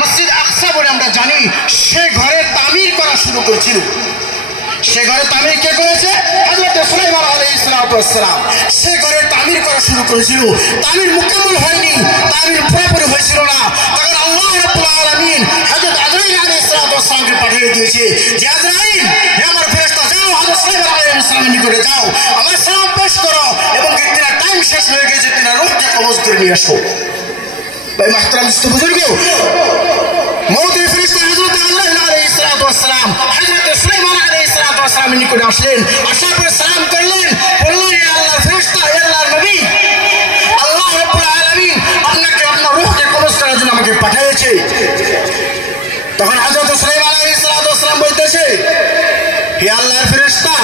মসজিদ আকসা বলে আমরা জানি, সে ঘরে তামির করা শুরু করেছিল। সে ঘরে তামির কে করেছে? হযরত সুলাইমান আলাইহিস সালাম। সে ঘরে তামির করা শুরু করেছিল, তামির মুকাম্মল হয়নি, তামির পুরোপুরি হয়েছিল না। তখন আল্লাহ রাব্বুল আলামিন হযরত আজরাইল আলাইহিস সালামকে পাঠিয়ে দিয়েছে যে আজরাইল, হে আমার ফেরেশতা, যাও হযরত সুলাইমান আলাইহিস সালামের নিকটে যাও, আমার সালাম পেশ করো এবং তিনার টাইম শেষ হয়ে গেছে, তিনার রূহকে কবজ করে নিয়ে আসো। ভাই মাহতারাম দোস্ত বুজুর্গ, মওতের ফেরেশতা হযরত আজরাইল আলাইহিস সালাম হযরত সুলাইমান আলাইহিস সালামের নিকটে আসলেন, আসার পরে সালাম করলেন, বললেন, হে আল্লাহর ফেরেশতা, হে আল্লাহর নবী, আল্লাহ রাব্বুল আলামিন আপনাকে আপনার রূহকে কবজ করার জন্য আমাকে পাঠিয়েছে। তখন হযরত সুলাইমান আলাইহিস সালাম বলতেছে, হে আল্লাহর ফেরেশতা,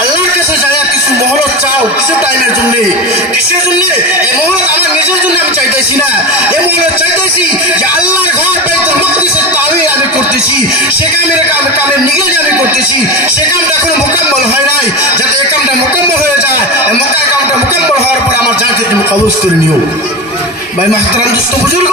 আল্লাহর কাছে যায় কিছু মহলত চাও, কিছু টাইমের জন্য। কিসের জন্য? এই মহলত আমার নিজের জন্য আমি চাইতেছি না, এই মহলত চাইতেছি যে আল্লাহর ঘর বাইতুল মাকদিসের তামির আমি করতেছি, সে কামের নিগরানি আমি করতেছি, সে কামটা এখনো মুকাম্মল হয় নাই, যাতে এই কামটা মুকাম্মল হয়ে যায়, এই কামটা মুকাম্মল হওয়ার পর আমার জানকে তুমি কবজ করে নিও। ভাই মাহতারাম দোস্ত বুজুর্গ,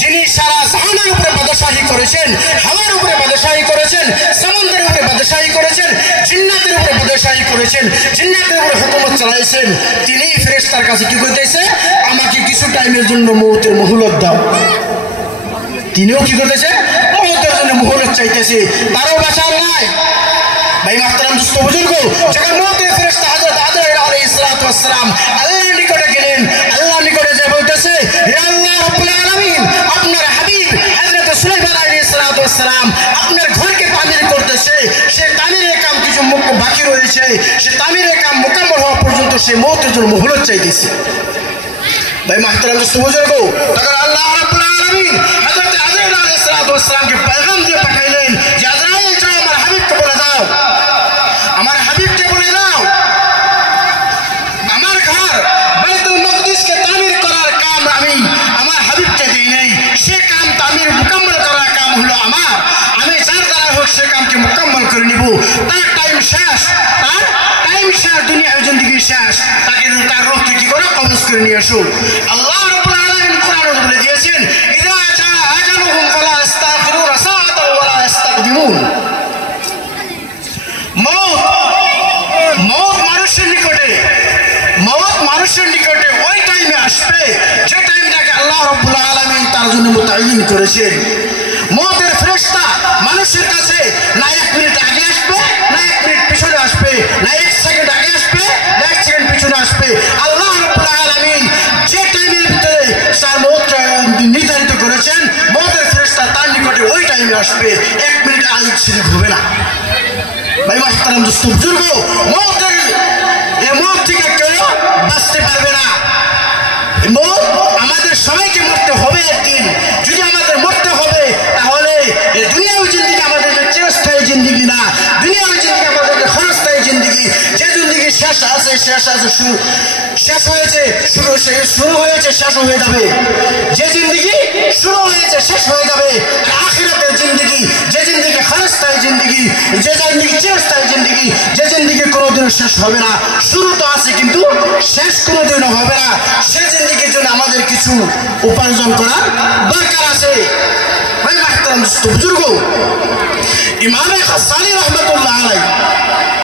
যিনি সারা জাহানের উপরে বাদশাহী করেছেন, হাওয়ার উপরে বাদশাহী করেছেন, সমুদ্রের উপরে বাদশাহী করেছেন, জিন্নাতের উপরে বাদশাহী করেছেন, জিন্নাতের উপরে হুকুমত চালাইছেন, তিনি ফেরেশতার কাছে কি করতেছে? আমাকে কিছু টাইমের জন্য মওতের মুহলত দাও। তিনিও কি করতেছে? মওতের জন্য মুহলত চাইতেছে, তারও বাঁচার নাই। ভাই মাহতারাম দোস্ত বুজুর্গ, যখন মওতের ফেরেশতা হযরত আজরাইল আলাইহিস সালাম আল্লাহর নিকটে গেলেন, আল্লাহর নিকটে যে বলতেছে, হে আল্লাহ রাব্বুল আলামিন, আপনার হাবিব হযরত সুলাইমান আলাইহিস সালাম আপনার ঘরকে তামির করতেছে, সে তামিরের কাম কিছু বাকি রয়েছে, সে তামিরের কাম মুকাম্মল হওয়া পর্যন্ত সে মওতের জন্য মুহলত চাইতেছে। ভাই মাহতারাম দোস্ত বুজুর্গ, তখন আল্লাহ রাব্বুল আলামিন হযরত আজরাইল আলাইহিস সালামকে পয়গাম দিয়ে পাঠাইলেন যে আজরাইল, যাও আমার হাবিবকে বলে দাও, আমার হাবিবকে বলে দাও, আমার ঘর বাইতুল মাকদিসকে তামির করার কাম আমি আমার হাবিবকে দিই নাই, সে কাম তামির মুকাম্মল করার কাম হলো আমার, আমি যার দ্বারা হোক সে কামকে মুকাম্মল করে নিব। তার টাইম শেষ, তার টাইম শেষ, দুনিয়ার জিন্দেগি শেষ, তাকে তার রূহকে কি করে কবজ করে নিয়ে আসো। আল্লাহ রাব্বুল আলামিন কোরআনে বলে দিয়েছেন, ইযা জা আজালুহুম ফালা ইস্তাখিরুনা সাআতান ওয়ালা ইস্তাকদিমুন। মওত মানুষের নিকটে ওই টাইমে আসবে যে টাইমটাকে আল্লাহ রাব্বুল আলামিন তার জন্য মুতায়িন করেছেন। মওতের ফেরেশতা মানুষের কাছে না 1 মিনিট আগে আসবে, না 1 মিনিট পিছনে আসবে, না 1 সেকেন্ড আগে আসবে, না 1 সেকেন্ড পিছনে আসবে। আল্লাহ রাব্বুল আলামিন যে টাইমের ভিতরে তার মওত নির্ধারিত করেছেন, মওতের ফেরেশতা তার নিকটে ওই টাইমে আসবে, 1 মিনিট আগে পিছনে ঘুরবে না। ভাই মাহতারাম দোস্ত বুজুর্গ, মওতের এই মওত থেকে কেউ বাঁচতে পারবে না। মওত আমাদের সবাইকে মরতে হবে একদিন। যদি আমাদের মরতে হবে তাহলে এই দুনিয়ার জিন্দেগি আমাদের চিরস্থায়ী জিন্দেগি না, দুনিয়ার জিন্দেগি আমাদের ক্ষণস্থায়ী জিন্দেগি। যে জিন্দেগি শেষ আছে, শেষ হয়েছে, শুরু হয়েছে, শেষ হয়ে যাবে। যে জিন্দেগি শুরু হয়েছে, শেষ হয়ে যাবে। আর আখিরাতের জিন্দেগি, যে জিন্দেগি ক্ষণস্থায়ী জিন্দেগি, যে জিন্দেগি চিরস্থায়ী জিন্দেগি, যে জিন্দেগি কোনোদিনও শেষ হবে না। শুরু তো আছে কিন্তু শেষ কোনোদিনও হবে না। সে জিন্দেগির জন্য আমাদের কিছু উপার্জন করার দরকার আছে। ভাই মাহতারাম দোস্ত বুজুর্গ, ইমাম গাজ্জালী রাহমাতুল্লাহ আলাইহি